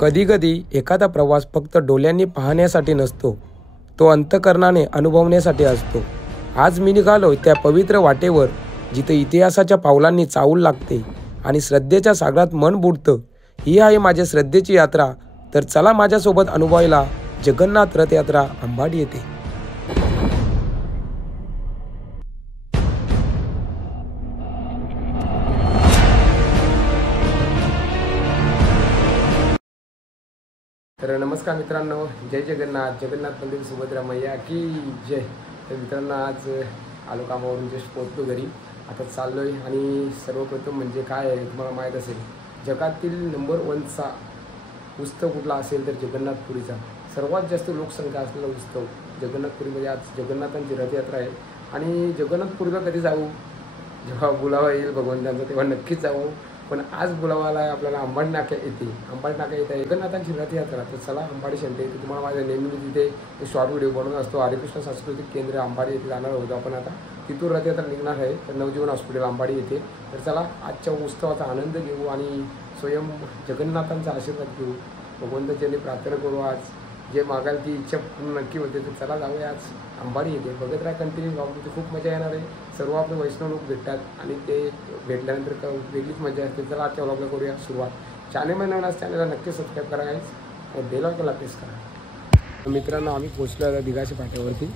कधीकधी एखादा प्रवास फक्त डोळ्यांनी पाहण्यासाठी नसतो, तो अंतःकरणाने अनुभवण्यासाठी असतो। आज मी निघालो त्या पवित्र वाटेवर जिथे इतिहासाच्या पावलांनी चाहूल लागते आणि श्रद्धेच्या सागरात मन बुडतं। ही आहे माझ्या श्रद्धेची यात्रा, तर चला माझ्यासोबत अनुभवायला जगन्नाथ रथयात्रा अंबाडी येथे। तर नमस्कार मित्रांनो, जय जगन्नाथ। जगन्नाथ मंदिर सुभद्रा मैया की जय। तर मित्रांनो, आज आलो कामावरून, जस्ट पोहोचलो घरी, आता चाललोय। आणि सर्वप्रथम म्हणजे काय आहे तुम्हाला माहीत असेल, जगातील नंबर 1चा उत्सव कुठला असेल तर जगन्नाथपुरीचा। सर्वात जास्त लोकसंख्या असलेला उत्सव जगन्नाथपुरीमध्ये आज जगन्नाथांची रथयात्रा आहे। आणि जगन्नाथपुरीला कधी जाऊ, जेव्हा बोलावा येईल भगवंतांचा तेव्हा नक्कीच जाऊ। पण आज बोलावाला आपल्याला अंबाडी नाका येते, अंबाडी नाका येते जगन्नाथांची रथयात्रा। तर चला अंबाडी शंटे येते। तुम्हाला माझ्या नेहमी तिथे एक शॉर्ट व्हिडिओ बनवत असतो। हरिकृष्ण सांस्कृतिक केंद्र अंबाडी येथे जाणार होतो आपण, आता तिथून रथयात्रा निघणार आहे। तर नवजीवन हॉस्पिटल अंबाडी येथे। तर चला आजच्या उत्सवाचा आनंद घेऊ आणि स्वयं जगन्नाथांचा आशीर्वाद घेऊ, भगवंताची प्रार्थना करू। आज जे मागाल ती इच्छा पूर्ण नक्की होते। तर चला जाऊया आज अंबाडी येते। बघत राहा कंटिन्यू ब्लॉगमध्ये, खूप मजा येणार आहे। सर्व आपले वैष्णव लोक भेटतात आणि ते भेटल्यानंतर वेगळीच मजा असते। चला आजच्या ब्लॉगला करूया सुरुवात। चॅनल नवीन चॅनलला नक्की सबस्क्राईब करा गाईज, और बेल आयकॉनला प्रेस करा। मित्रांनो, आम्ही पोहोचलो आता दिघाच्या पाट्यावरती।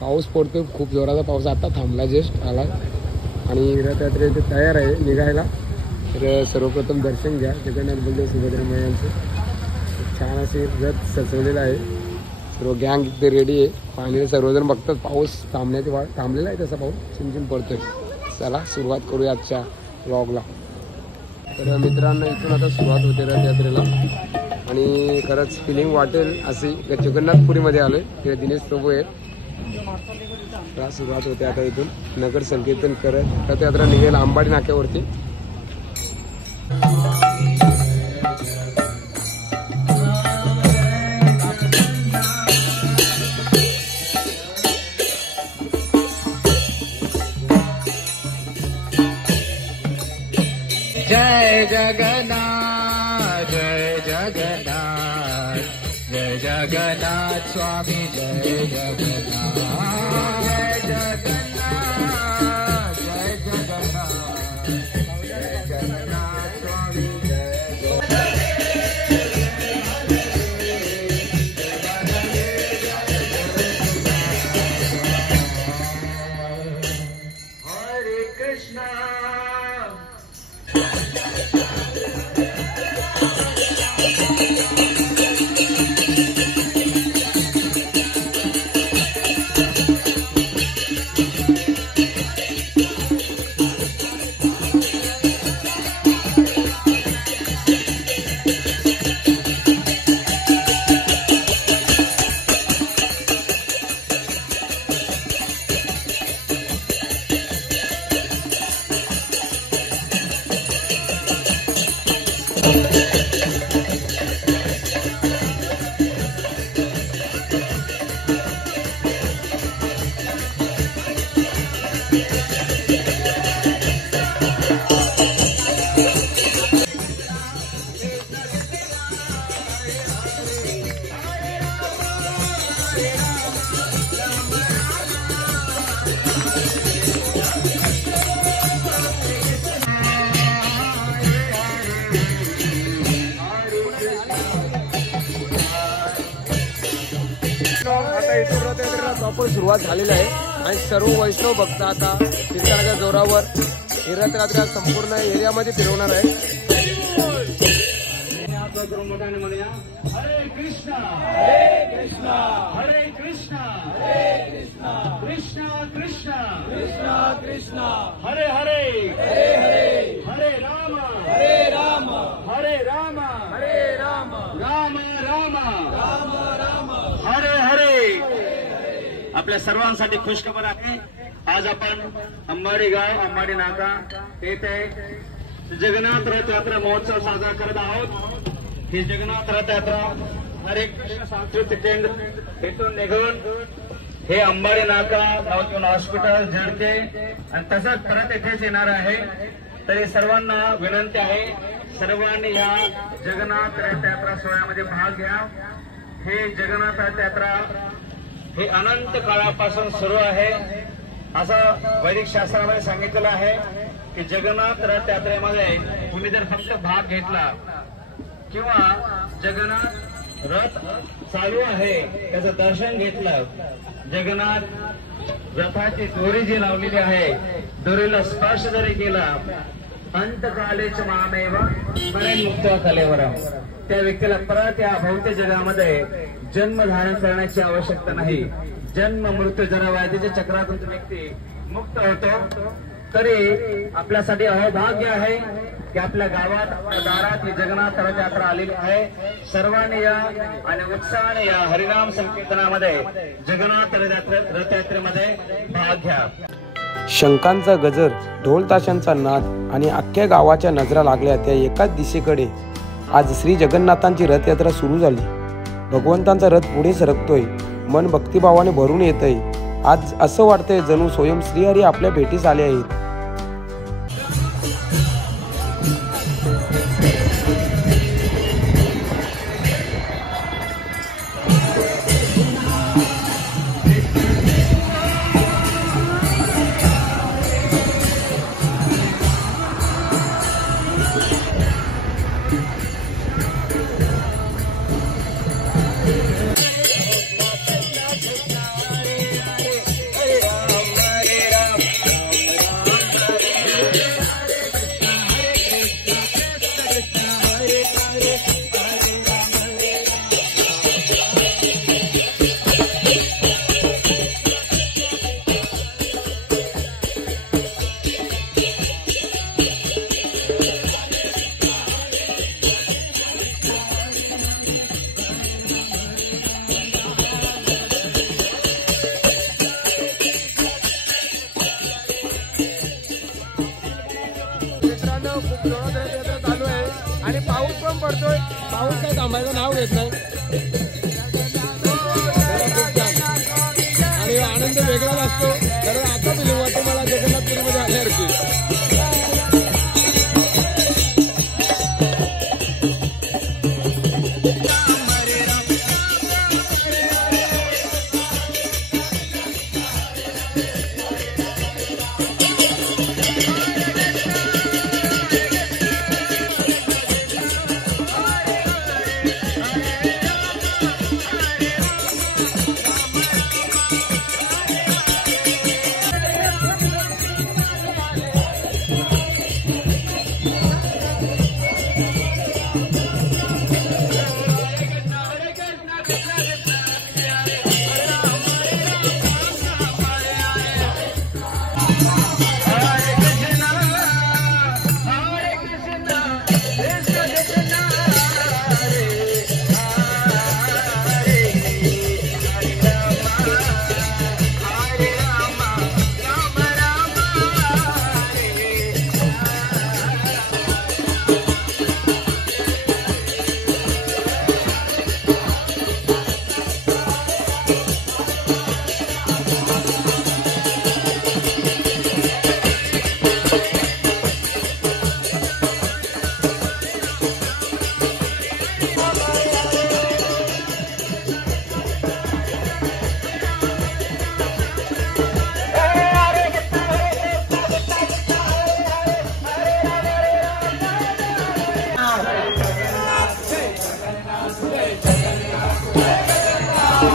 पाऊस पडतो, खूप जोराचा पाऊस आता थांबला, जस्ट आला। आणि रथयात्रेचे तयार आहे निघायला। तर सर्वप्रथम दर्शन घ्या जगन्नाथ बलदेव सुभद्रा मैयांचं। छान असे रथ सजवलेला आहे, सर्व गँग इथे रेडी आहे। पाणी सर्वजण बघतात, पाऊस थांबण्याची वाट थांबलेला आहे, तसा पाऊस चिमचिम पडतोय। चला सुरुवात करूया आजच्या व्लॉगला। तर मित्रांनो, इथून आता सुरुवात होते रथयात्रेला आणि खरंच फिलिंग वाटेल अशी जगन्नाथपुरीमध्ये आलोय। तिथे दिनेश प्रभू आहेत। तर सुरुवात होते आता इथून नगर संकीर्तन करत रथयात्रा निघेल अंबाडी नाक्यावरती। जय जगन्नाथ, जय जगन्नाथ, जय जगन्नाथ स्वामी, जय जगन्नाथ, जय जगन्नाथ, जय जगन्नाथ, जय जगन्नाथ स्वामी, जय जगन्नाथ। हरे कृष्णा आता इथून रथयात्रेला प्रॉपर सुरुवात झालेली आहे आणि सर्व वैष्णव भक्त आता कीर्तनाच्या जोरावर ही रथयात्रा संपूर्ण एरियामध्ये फिरवणार आहे। हरे कृष्णा हरे कृष्णा हरे कृष्णा हरे कृष्णा कृष्णा कृष्णा कृष्णा कृष्णा हरे हरे हरे हरे हरे राम हरे राम हरे राम हरे राम राम राम राम राम हरे हरे। आपल्या सर्वांसाठी खुशखबर आहे। आज आपण अंबाडी गाव अंबाडी नाका येथे जगन्नाथ रथयात्रा महोत्सव साजरा करत आहोत। ही जगन्नाथ रथयात्रा हरिकृष्ण सांस्कृतिक केंद्र इथून निघून हे अंबाडी नाका नवजीवन हॉस्पिटल झडके आणि तसंच परत इथेच येणार आहे। तरी सर्वांना विनंती आहे, सर्वांनी या जगन्नाथ रथयात्रा सोहळ्यामध्ये भाग घ्या। हे जगन्नाथ रथयात्रा हे अनंत काळापासून सुरू आहे असं वैदिक शास्त्रामध्ये सांगितलेलं आहे की जगन्नाथ रथयात्रेमध्ये तुम्ही जर फक्त भाग घेतला किंवा जगन्नाथ रथ चालू आहे त्याचं दर्शन घेतलं, जगन्नाथ रथाची दोरी जी लावलेली आहे दोरीला स्पर्श जरी केला, अंतकालेच मामेव स्मरण मुक्त कलेवर, त्या व्यक्तीला परत या भौतिक जगामध्ये जन्म धारण करण्याची आवश्यकता नाही। जन्म मृत्यू जरा वायदेच्या चक्रातून व्यक्ती मुक्त होतो। तरी आपल्यासाठी अहोभाग्य आहे की आपल्या गावात आपल्या दारात ही जगन्नाथ रथयात्रा आलेली आहे। सर्वांनी या आणि उत्साहाने या हरिनाम संकीर्तनामध्ये जगन्नाथ रथयात्रेमध्ये भाग घ्या। शंखांचा गजर, ढोल ताशांचा नाद आणि अख्ख्या गावाच्या नजरा लागल्या त्या एकाच दिशेकडे आज श्री जगन्नाथांची रथयात्रा सुरू झाली। भगवंतांचा रथ पुढे सरकतोय, मन भक्तिभावाने भरून येतंय। आज असं वाटतंय जणू स्वयं श्रीहरी आपल्या भेटीस आले आहेत। चालू आहे आणि पाऊस पण पडतोय, पाऊस काय थांबायचं नाव घेत नाही आणि आनंद वेगळाच असतो। कारण आता फिलिंग वाटते मला जगन्नाथपुरीमध्ये आल्यासारखी।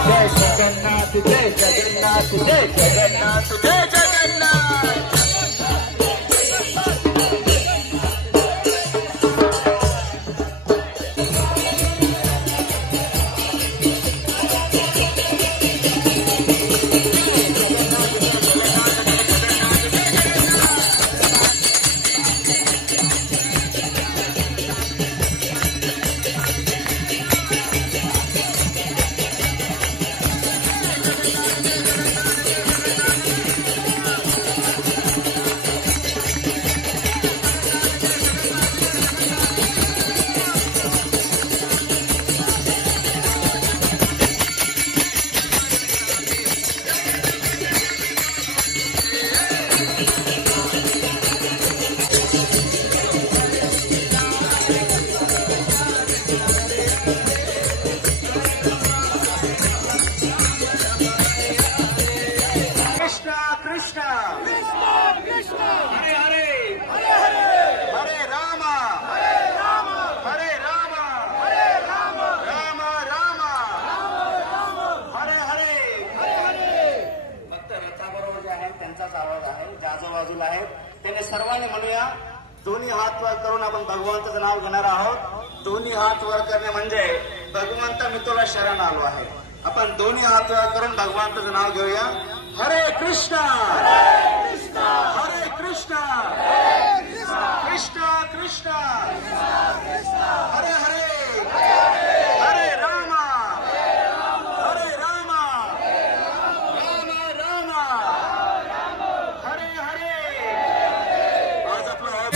जय जगन्नाथ, जय जगन्नाथ, जय जगन्नाथ। हात वर करून आपण भगवंताचं नाव घेणार आहोत. दोन्ही हात वर करणे म्हणजे भगवंत मी तुला शरण आलो आहे. आपण दोन्ही हात वर करून भगवंताचं नाव घेऊया. हरे कृष्ण हरे कृष्ण कृष्ण कृष्ण हरे हरे हरे राम हरे राम राम राम हरे हरे. आज आपलं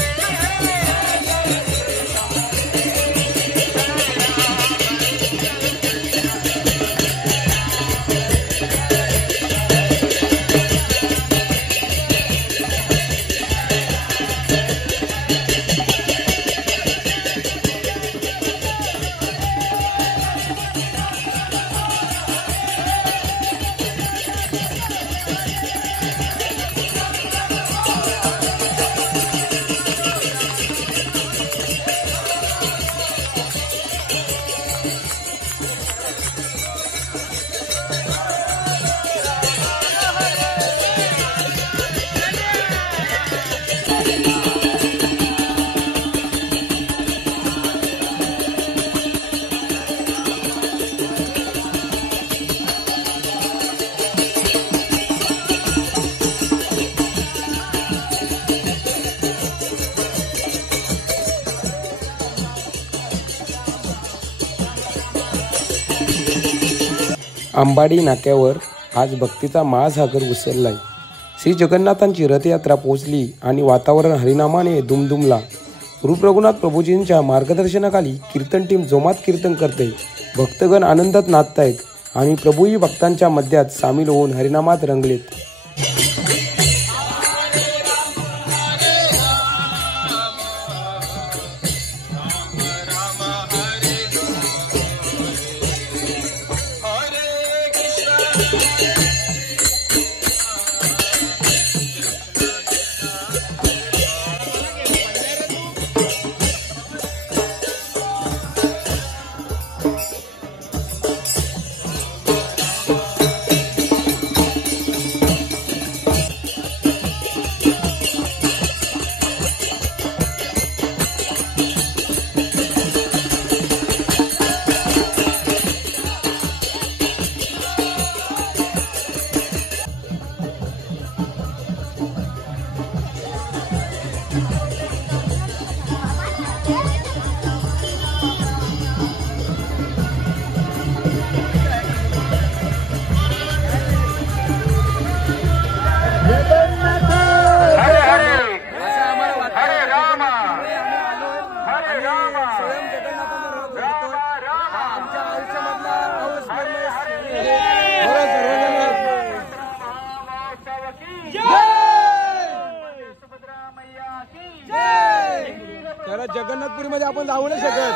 अंबाडी नाक्यावर आज भक्तीचा महासागर उसळलाय. श्री जगन्नाथांची रथयात्रा पोहोचली आणि वातावरण हरिनामाने दुमदुमला. रूप रघुनाथ प्रभूजींच्या मार्गदर्शनाखाली कीर्तन टीम जोमात कीर्तन करते. भक्तगण आनंदात नाचतायत आणि प्रभूही भक्तांच्या मध्यात सामील होऊन हरिनामात रंगलेत. खरं जगन्नाथपुरी मध्ये आपण जाऊ नाही शकत.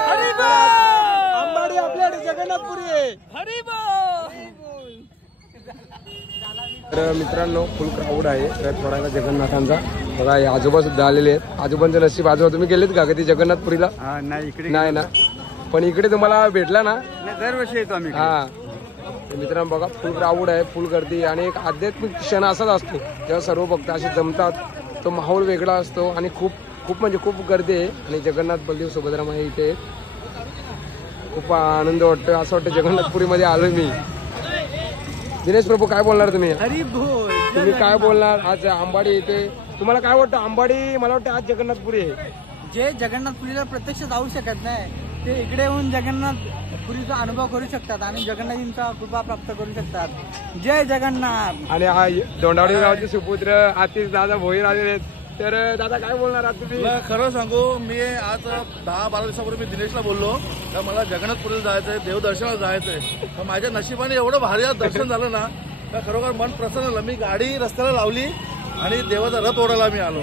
अंबाडी आपल्याकडे जगन्नाथपुरी आहे. तर मित्रांनो फुल क्राऊड आहे रथ सोडायला जगन्नाथांचा. बघा हे आजोबा सुद्धा आलेले आहेत. आजोबांचं नशीब. आजोबा तुम्ही गेलेत का कधी जगन्नाथपुरीला? नाही इकडे नाही ना, पण इकडे तुम्हाला भेटला ना? दरवर्षी येतो आम्ही. हा मित्रांनो बघा फुल क्राऊड आहे, फुल गर्दी आणि एक आध्यात्मिक क्षण असाच असतो जेव्हा सर्व भक्त असे जमतात. तो माहोल वेगळा असतो आणि खूप खूप म्हणजे खूप गर्दी आहे. आणि जगन्नाथ बलदेव सुभद्रा माई इथे खूप आनंद वाटतो. असं वाटतं जगन्नाथपुरीमध्ये आलोय मी. दिनेश प्रभू काय बोलणार तुम्ही? तुम्ही काय बोलणार? आज अंबाडी येते, तुम्हाला काय वाटतं? अंबाडी मला वाटतं आज जगन्नाथपुरी आहे. जे जगन्नाथपुरीला प्रत्यक्ष जाऊ शकत नाही ते इकडे येऊन जगन्नाथपुरीचा अनुभव करू शकतात आणि जगन्नाथींचा कृपा प्राप्त करू शकतात. जय जगन्नाथ. आणि हा दोंडावडी गावचे सुपुत्र आतिश दादा भोईर आलेले आहेत. तर दादा काय बोलणार आहात तुम्ही? खरं सांगू, मी आज 10-12 दिवसापूर्वी मी दिनेशला बोललो तर मला जगन्नाथपुरीला जायचंय, देवदर्शनाला जायचंय. तर माझ्या नशिबाने एवढं भारी आज दर्शन झालं ना तर खरोखर मन प्रसन्न झालं. मी गाडी रस्त्याला लावली आणि देवाचा रथ ओढायला मी आलो.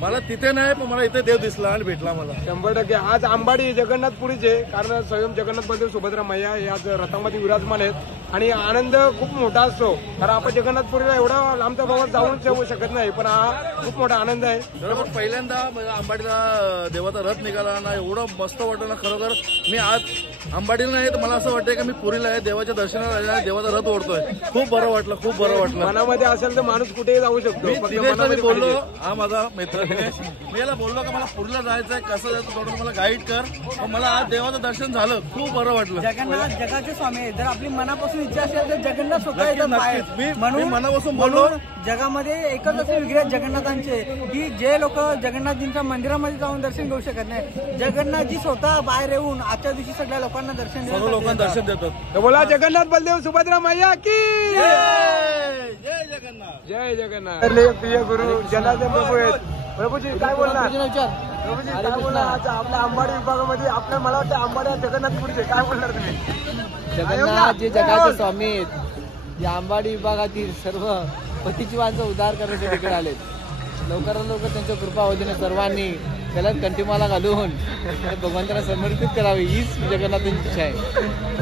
मला तिथे नाही पण मला इथे देव दिसला आणि भेटला मला. 100% आज अंबाडी जगन्नाथपुरीचे, कारण स्वयं जगन्नाथ बलदेव सुभद्रा मैया हे आज रथामध्ये विराजमान आहेत आणि आनंद खूप मोठा असतो. कारण आपण जगन्नाथपुरीला एवढा लांबचा प्रवास जाऊन जाऊ शकत नाही, पण हा खूप मोठा आनंद आहे. बरोबर पहिल्यांदा अंबाडीला देवाचा रथ निघाला ना, एवढं मस्त वाटलं ना खरोखर. मी आज अंबाडीला नाही तर मला असं वाटतंय की मी पुरीला आहे, देवाच्या दर्शनाला आहे आणि देवाचा रथ ओढतोय. खूप बरं वाटलं, खूप बरं वाटलं. मनामध्ये असेल तर माणूस कुठेही जाऊ शकतो. मी फक्त दिनेशला मनामध्ये बोललो, पाहिजे. हा माझा मित्र दिनेश, मी याला बोललो का मला पुरीला जायचंय, कसं जायचं थोडं मला गाईड कर. पण मला आज देवाचं दर्शन झालं, खूप बरं वाटलं. जगन्नाथ जगाचे स्वामी आहेत. जर आपली मनापासून इच्छा असेल तर जगन्नाथ स्वतः नक्कीच, येतात बाहेर. नक्कीच. मी मनापासून बोललो. जगामध्ये एकच असे विग्रह जगन्नाथांचे की जे लोक जगन्नाथजींच्या मंदिरामध्ये जाऊन दर्शन घेऊ शकत नाही, जगन्नाथजी स्वतः बाहेर येऊन आजच्या दिवशी सगळ्या लोकांना दर्शन सर्व लोकांना दर्शन देतात. तर बोला जगन्नाथ बलदेव सुभद्रा मैया की जय जगन्नाथ. जय जगन्नाथ. प्रिय गुरु जनार्दन प्रभू आहेत. प्रभूजी काय बोलणार? प्रभूजी काय बोलणार? आज आपल्या अंबाडी विभागामध्ये आपल्या मला वाटतं अंबाडी जगन्नाथपूरचे काय बोलणार तुम्ही? जगन्नाथ जे जगाचे स्वामी आहेत, या अंबाडी विभागातील सर्व पतीची माणसं उद्धार करण्यासाठी इकडे आलेत. लवकरात लवकर त्यांच्या कृपा होतीने सर्वांनी त्याला कंठीमाला घालून भगवंताला समर्पित करावी हीच जगन्नाथांची इच्छा आहे.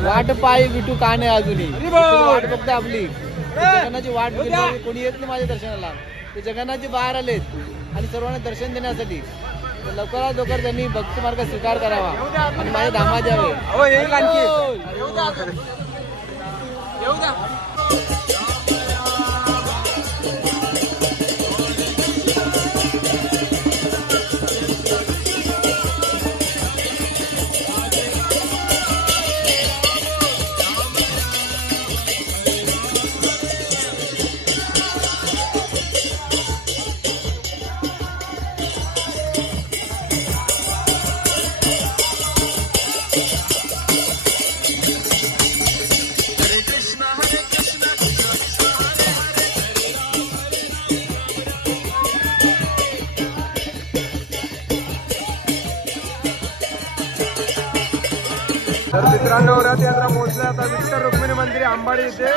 वाट पाय विटू का नाही अजूनही वाट बघते आपली. जगन्नाथची वाट बघण्यासाठी कोणी येत नाही माझ्या दर्शनाला. ते जगन्नाथजी बाहेर आलेत आणि सर्वांना दर्शन देण्यासाठी. तर लवकरात लवकर त्यांनी भक्ती मार्ग स्वीकार करावा आणि माझ्या धामात यावे. तर मित्रांनो रथयात्रा पोहोचल्या आता विठ्ठल रुक्मिणी मंदिर अंबाडी इथे.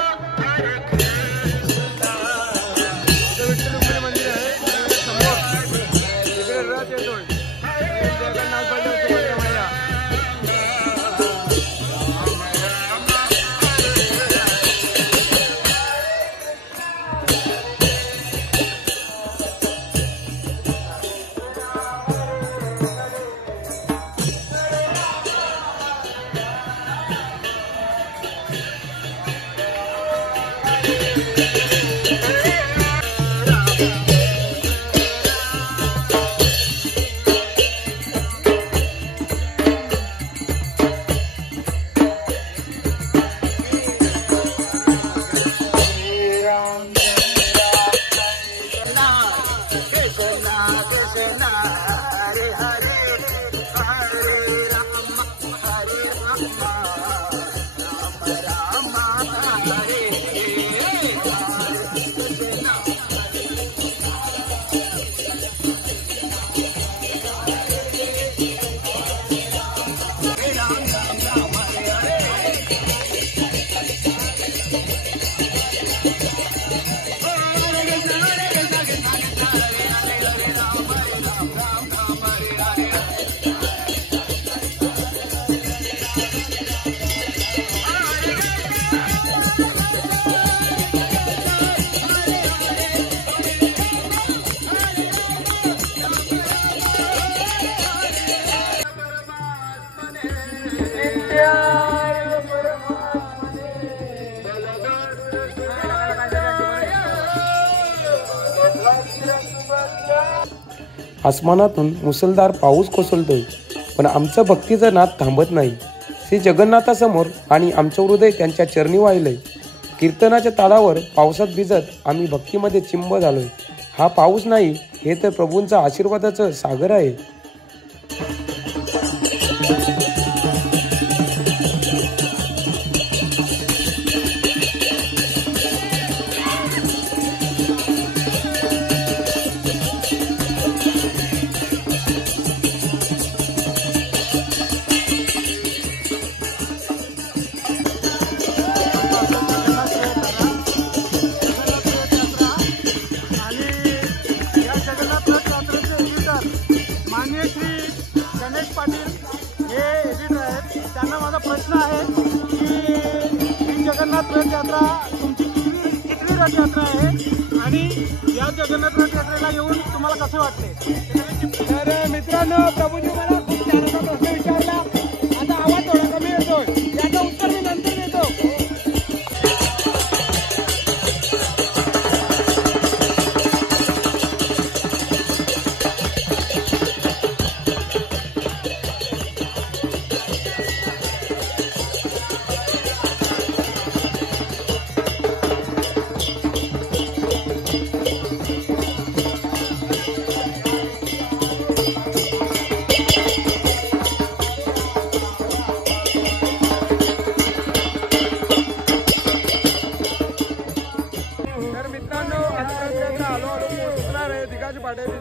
विठ्ठल रुक्मिणी मंदिर आहे समोर. तिकडे रथ येतोय. जगन्नाथ बलदेव सुभद्रा मैया. आसमानातून मुसळधार पाऊस कोसळतोय, पण आमचं भक्तीचं नाद थांबत नाही. श्री जगन्नाथासमोर आणि आमचं हृदय त्यांच्या चरणी वाहिलंय. कीर्तनाच्या तालावर पावसात भिजत आम्ही भक्तीमध्ये चिंब झालोय. हा पाऊस नाही, हे तर प्रभूंचा आशीर्वादाचं सागर आहे. माननीय श्री गणेश पाटील हे एडिटर आहेत. त्यांना माझा प्रश्न आहे की ही जगन्नाथ रथ यात्रा तुमची किती रथयात्रा आहे आणि या जगन्नाथ रथ यात्रेला येऊन तुम्हाला कसे वाटते? तर मित्रांनो प्रभूजी मला खूप छान असा प्रश्न विचारला. आता आवाज थोडा कमी येतो.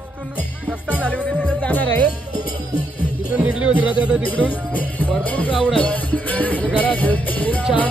जिथून रस्ता झाली होती तिथे जाणार आहे. तिथून निघली होती रथयात्रा. तिकडून भरपूर क्राऊड आहे आणि घरात खूप छान.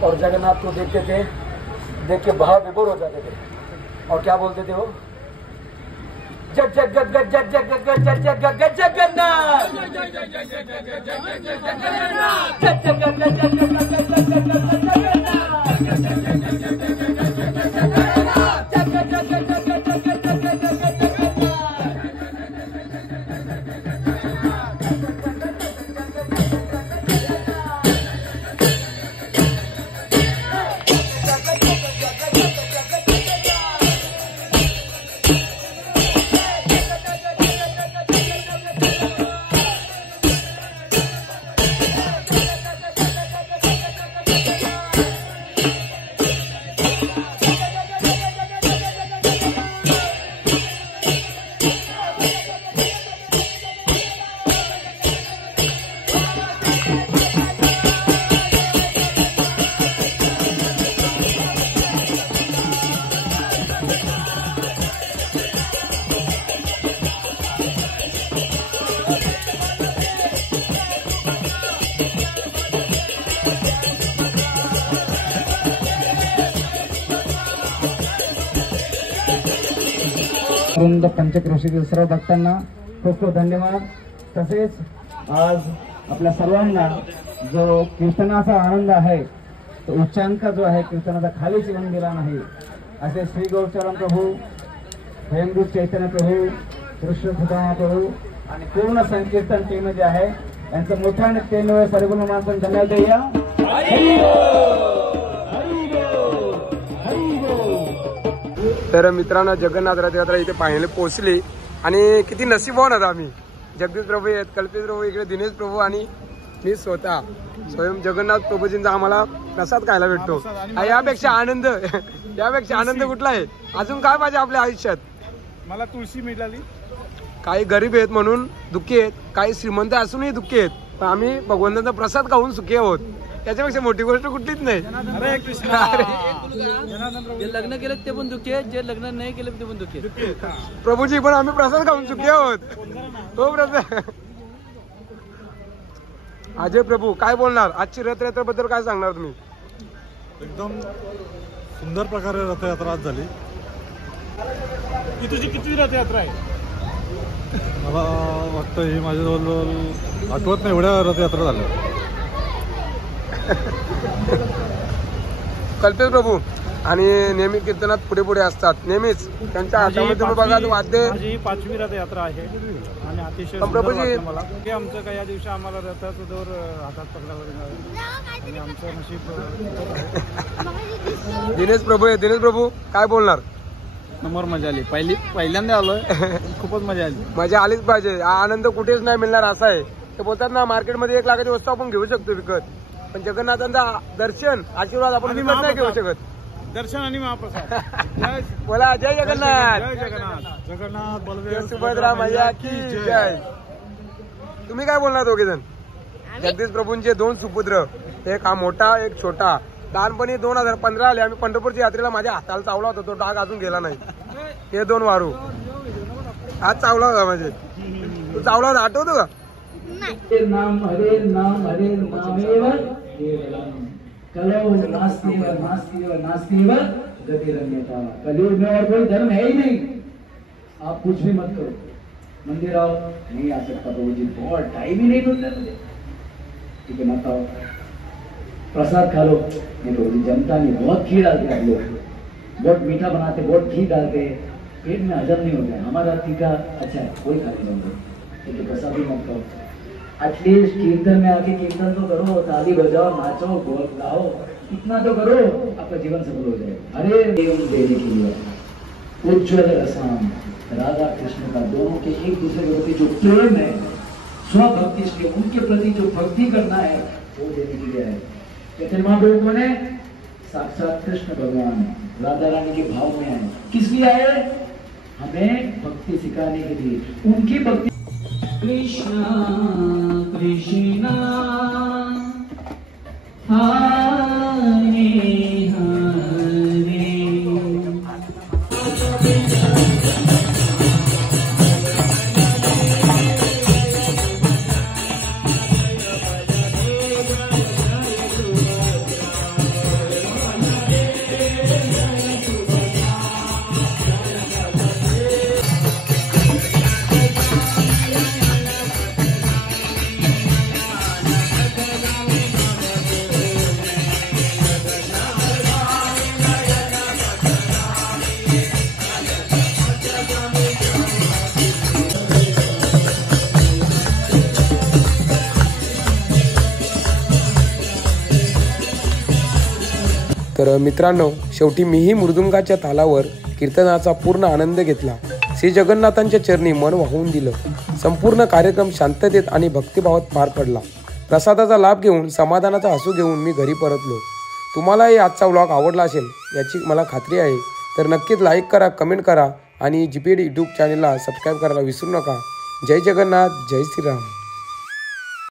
और जगन्नाथ को देखते थे, देख के भाव विभोर हो जाते थे. और क्या बोलते थे वो? जग जग जग जग जग जग जग जग जग जग जग जगन्नाथ, जग जग जग जग जग पंचक्रोशीतील सर्व भक्तांना खूप खूप धन्यवाद. तसेच आज आपल्या सर्वांना जो कीर्तनाचा आनंद आहे तो उच्चांक जो आहे कीर्तनाचा खालीच येऊन गेला नाही. असे श्री गौचरण प्रभू, हेमदूत चैतन्य प्रभू, कृष्ण सुदामा प्रभू आणि पूर्ण संकीर्तन टीम जे आहे यांचं मोठ्याने केंद्र सर्वगुण मानसून धन्यवाद देऊया. तर मित्रांनो, जगन्नाथ रथयात्रा इथे पाहायला पोहोचली आणि किती नशीबवान आहोत आम्ही. जगदीश प्रभू आहेत, कल्पेश प्रभू इकडे, दिनेश प्रभू आणि मी स्वतः स्वयं जगन्नाथ प्रभूजींचा आम्हाला प्रसाद खायला भेटतो. यापेक्षा आनंद कुठला आहे? अजून काय पाहिजे आपल्या आयुष्यात? मला तुळशी मिळाली. काही गरीब आहेत म्हणून दुःखी आहेत, काही श्रीमंत असूनही दुःखी आहेत, पण आम्ही भगवंतांचा प्रसाद खाऊन सुखी आहोत. त्याच्यापेक्षा मोठी गोष्ट कुठलीच नाही. हरे कृष्ण. जे लग्न केलं ते पण दुःखी आहे, जे लग्न नाही केलं ते पण दुःखी आहे. प्रभूजी पण आम्ही प्रसाद खाऊन सुखी आहोत. हो प्रसाद. अजय प्रभू काय बोलणार? आजची रथयात्रेबद्दल काय सांगणार तुम्ही? एकदम सुंदर प्रकारे रथयात्रा आज झाली. ही तुझी किती रथयात्रा आहे? मला वाटतं ही माझ्याजवळ आठवत नाही एवढ्या रथयात्रा झाल्या. कल्पेश प्रभू आणि नेहमी कीर्तनात पुढे पुढे असतात नेहमीच. त्यांच्या हातामध्ये तुम्ही बघा वाद्य. माझी 5वी रथयात्रा आहे आणि अतिशय प्रभूजी मला की आमचं काही या दिवशी आम्हाला रथाचं दोर हातात पकडला आणि आमचं नशीब. दिनेश प्रभू आहे. दिनेश प्रभू काय बोलणार? नंबर मजा आली. पहिल्यांदा आलोय, खूपच मजा आली. मजा आलीच पाहिजे. हा आनंद कुठेच नाही मिळणार असा आहे. ते बोलतात ना, मार्केटमध्ये 1 लाखाची वस्तू आपण घेऊ शकतो विकत, पण जगन्नाथांचा दर्शन आशीर्वाद आपण विकत नाही घेऊ शकत. दर्शन आणि महाप्रसाद. बोला जय जगन्नाथ. जय जगन्नाथ. जगन्नाथ बलदेव सुभद्रा मैया की जय. तुम्ही काय बोलणार दोघे जण? जगदीश प्रभूंचे 2 सुपुत्र, एक हा मोठा एक छोटा. लहानपणी 2015 आले आम्ही पंढरपूरच्या यात्रेला, माझ्या हाताला चावला होता तो डाग अजून गेला नाही. हे 2 वारू आज चावला होता म्हणजे तू चावला होता आठवतो का? नाम हरे नामेव केवलम कलौ नास्तेव नास्तेव नास्तेव गतिरन्यथा. कलयुग में और कोई धर्म है ही नहीं. आप कुछ भी मत करो, मंदिर आओ नहीं आ सकता प्रभु जी, बहुत टाइम ही नहीं मिलता मुझे. ठीक है मत आओ, प्रसाद खा लो. नहीं प्रभु जी जमता नहीं, बहुत घी डालते आप लोग, बहुत मीठा बनाते, बहुत घी डालते, पेट में हजम नहीं होता है. हमारा टीका अच्छा है, कोई खा नहीं जाऊंगा. ठीक है प्रसाद भी मत करो. एटलीस्ट कीर्तन में आके कीर्तन तो करो, ताली बजाओ, नाचो, गोल गाओ, इतना तो करो, आपका जीवन सफल हो जाए. अरे देव देने के लिए उज्ज्वल रसाम राधा कृष्ण का दोनों के एक दूसरे के प्रति जो प्रेम है, स्वभक्ति से उनके प्रति जो भक्ति करना है वो देने के लिए है. चैतन्य महाप्रभु कौन है? साक्षात कृष्ण भगवान राधा रानी के भाव में आए. किस लिए आए? हमें भक्ति सिखाने के लिए. उनकी भक्ति कृष्णा कृष्णा हरे हरे. तर मित्रांनो, शेवटी मीही मृदुंगाच्या तालावर कीर्तनाचा पूर्ण आनंद घेतला. श्री जगन्नाथांच्या चरणी मन वाहून दिलं. संपूर्ण कार्यक्रम शांततेत आणि भक्तिभावात पार पडला. प्रसादाचा लाभ घेऊन समाधानाचा हसू घेऊन मी घरी परतलो. तुम्हालाही आजचा व्लॉग आवडला असेल याची मला खात्री आहे. तर नक्कीच लाईक करा, कमेंट करा आणि GPD यूट्यूब चॅनलला सबस्क्राईब करायला विसरू नका. जय जगन्नाथ, जय श्रीराम.